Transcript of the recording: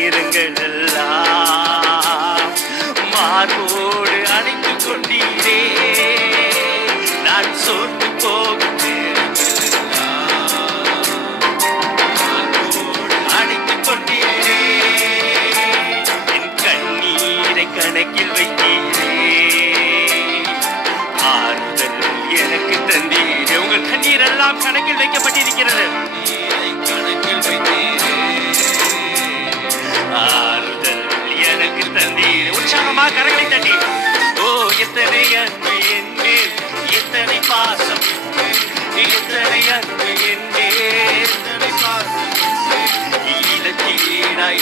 நேரங்கள் எல்லாம் மார்போடு அணைத்து கொண்டீரே. நான் சோர்ந்து போகும் மார்போடு அணைத்து கொண்டீரே. என் கண்ணீரை கணக்கில் வைத்தீரே. ஆறுதல் எனக்கு தந்தீரே. உங்கள் கண்ணீர் எல்லாம் கணக்கில் வைக்கப்பட்டிருக்கிறது. கணக்கில் வைத்தீரே. ஆறுதல் எனக்கு தந்தீரே. உற்சாகமாக கரங்களை தட்டி ஓ எத்தனை அன்பு என் மேல், எத்தனை பாசம், எத்தனை அன்பு என் மேல், எத்தனை பாசம். இலத்தீடாய்